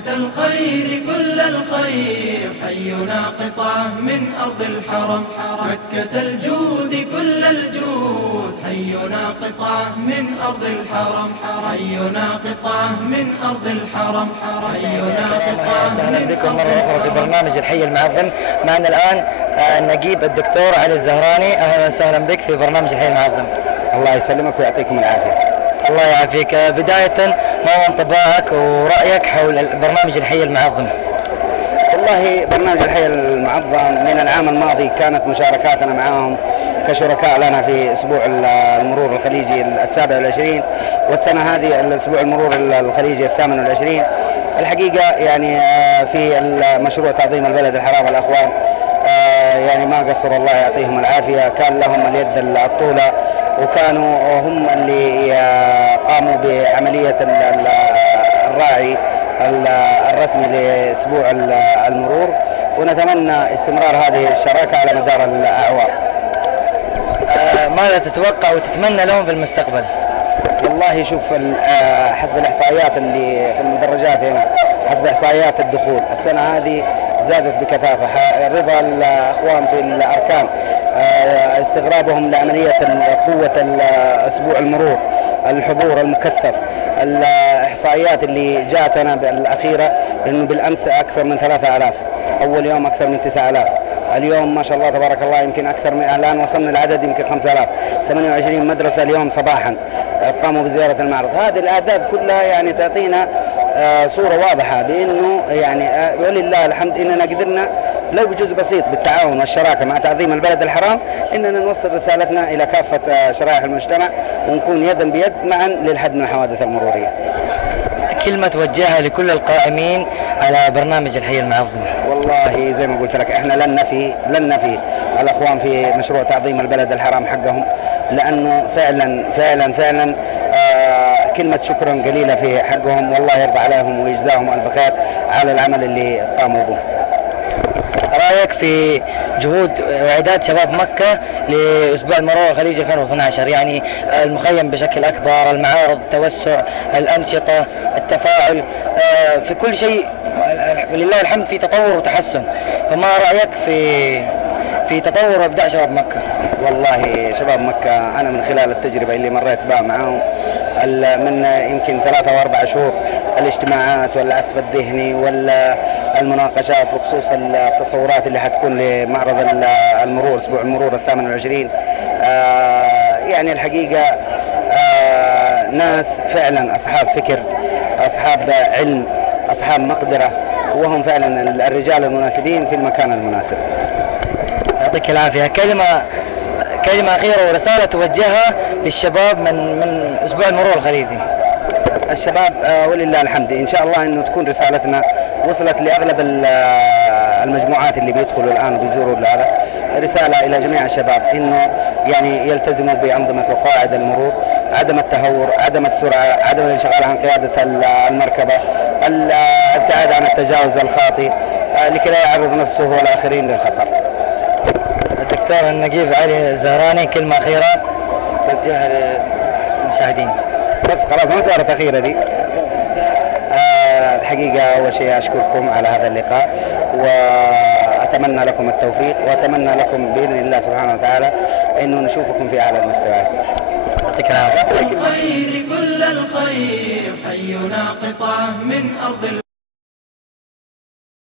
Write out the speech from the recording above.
مكة الخير كل الخير، حينا قطعة من أرض الحرم. مكة الجود كل الجود، حينا قطعة من أرض الحرم. حينا قطعة من أرض الحرم. حينا قطعة. أهلا بكم مرة أخرى في برنامج الحي المعظم. معنا الآن النقيب الدكتور علي الزهراني. أهلا وسهلا بك في برنامج الحي المعظم. الله يسلمك ويعطيكم العافية. الله يعافيك. بداية ما هو انطباعك ورأيك حول برنامج الحي المعظم؟ والله برنامج الحي المعظم من العام الماضي كانت مشاركاتنا معهم كشركاء لنا في أسبوع المرور الخليجي 27، والسنة هذه الأسبوع المرور الخليجي 28. الحقيقة يعني في مشروع تعظيم البلد الحرام الأخوان يعني ما قصر، الله يعطيهم العافية، كان لهم اليد الطولة، وكانوا هم اللي قاموا بعملية الراعي الرسمي لأسبوع المرور، ونتمنى استمرار هذه الشراكة على مدار الأعوام. ماذا تتوقع وتتمنى لهم في المستقبل؟ والله شوف، حسب الإحصائيات اللي في المدرجات هنا، حسب إحصائيات الدخول السنة هذه زادت بكثافة. رضا الأخوان في الأركان، استغرابهم لعملية قوة أسبوع المرور، الحضور المكثف، الإحصائيات اللي جاءتنا الأخيرة إنه بالأمس أكثر من 3000، أول يوم أكثر من 9000، اليوم ما شاء الله تبارك الله يمكن أكثر من، الآن وصلنا العدد يمكن 5000. 28 مدرسة اليوم صباحا قاموا بزيارة المعرض. هذه الأعداد كلها يعني تعطينا صورة واضحة بأنه يعني ولله الحمد إننا قدرنا لو بجزء بسيط بالتعاون والشراكة مع تعظيم البلد الحرام إننا نوصل رسالتنا إلى كافة شرائح المجتمع، ونكون يدا بيد معا للحد من الحوادث المرورية. كلمة توجهها لكل القائمين على برنامج الحي المعظم. والله زي ما قلت لك، احنا لن نفي الاخوان في مشروع تعظيم البلد الحرام حقهم، لانه فعلا كلمة شكرا قليلة في حقهم، والله يرضى عليهم ويجزاهم الف خير على العمل اللي قاموا به. رأيك في جهود وإعداد شباب مكة لأسبوع المرور الخليجي 2012، يعني المخيم بشكل أكبر، المعارض، التوسع، الأنشطة، التفاعل، في كل شيء ولله الحمد في تطور وتحسن، فما رأيك في تطور وإبداع شباب مكة؟ والله شباب مكة أنا من خلال التجربة اللي مريت بها معهم من يمكن 3 أو 4 شهور، الاجتماعات والعصف الذهني والمناقشات بخصوص التصورات اللي حتكون لمعرض المرور أسبوع المرور 28، يعني الحقيقة ناس فعلا أصحاب فكر، أصحاب علم، أصحاب مقدرة، وهم فعلا الرجال المناسبين في المكان المناسب. يعطيك العافية. كلمة أخيرة ورسالة توجهها للشباب من أسبوع المرور الخليجي. الشباب ولله الحمد إن شاء الله إنه تكون رسالتنا وصلت لأغلب المجموعات اللي بيدخلوا الآن وبيزوروا هذا. رسالة إلى جميع الشباب إنه يعني يلتزموا بأنظمة وقواعد المرور، عدم التهور، عدم السرعة، عدم الانشغال عن قيادة المركبة، الابتعاد عن التجاوز الخاطئ لكي لا يعرض نفسه والآخرين للخطر. الدكتور النقيب علي الزهراني، كلمة أخيرة توجهها للمشاهدين. بس خلاص ما صارت أخيرة دي. الحقيقة أول شيء أشكركم على هذا اللقاء، وأتمنى لكم التوفيق، وأتمنى لكم بإذن الله سبحانه وتعالى إنه نشوفكم في أعلى المستويات. يعطيك العافية. الخير كل الخير، حينا قطعة من أرض